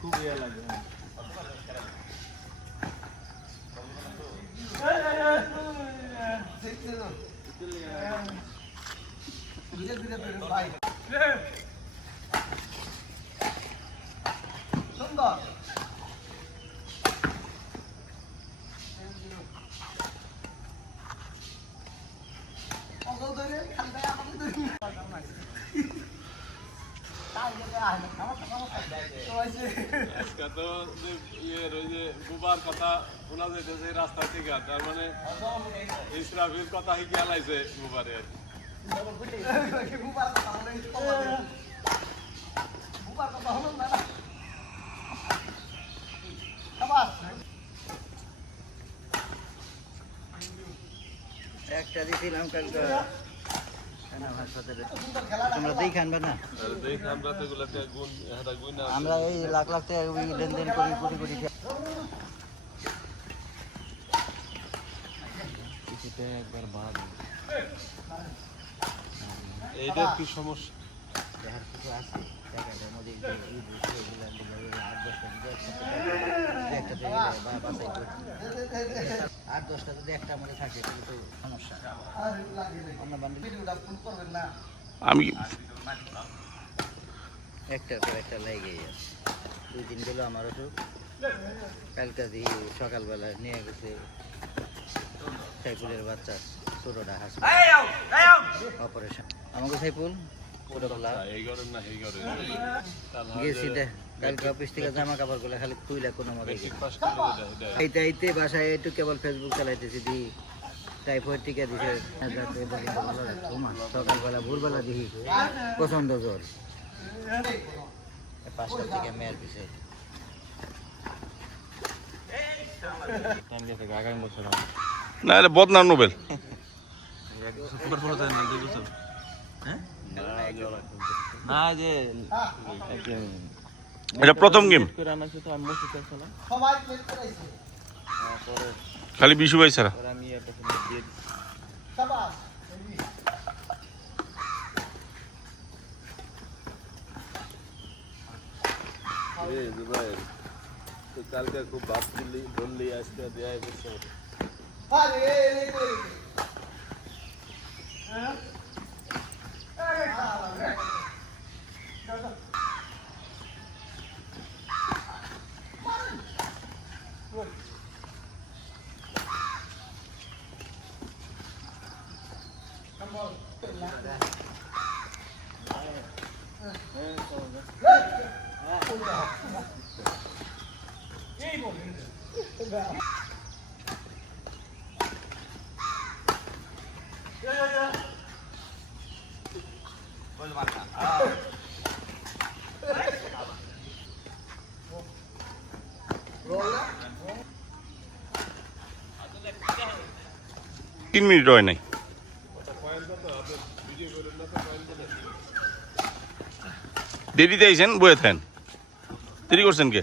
খুব ইয়ে লাগে। সুন্দর বুবার কথা শোনা যাইতেছে রাস্তা থেকে, তার মানে ইসরাফির কথা কি আলাইছে বুবারে আর একটা দিছিলাম কালকে তোমরা দেখে আনবে না, আমরা এই লাখ লাখ টাকা লেনদেন করি কোটি কোটি একবার বাদ এইটার কি সমস্যা? দেখার কিছু আছে টাকাটার মধ্যে আট দশটা যদি একটা মধ্যে থাকে তাহলে তো সমস্যা। আমি একটার পর একটা লেগে আছে, 2-3 গেল আমারও তো। কালকা দিয়ে সকালবেলা নিয়ে গেছে সাইফুলের বাচ্চা ছোটটা হাসপাতাল অপারেশন। আমাকে সাইফুল গেছি কালকে অফিস থেকে জামা কাপড় গুলো খালি তুইলা কোনো মতো আইতে আইতে বাসায় একটু কেবল ফেসবুক চালাইতেছি দি টাইফয়েড টিকা দিছে। সকালবেলা ভোরবেলা দেখি পছন্দ জ্বর, 5টার দিকে মেয়ের পিছিয়ে আগামী বছর না, এটা বদনাম নোবেল। না যে এটা প্রথম গেম, খালি বিশু ভাই ছাড়া। আমি একটা দিয়ে কালকে খুব ভাব দিল্লি বললি আজকে দেয় বসে তিন মিনিট হয় নাই। দেরিতে আইছেন, বয়ে থাকেন, দেরি করছেন কে?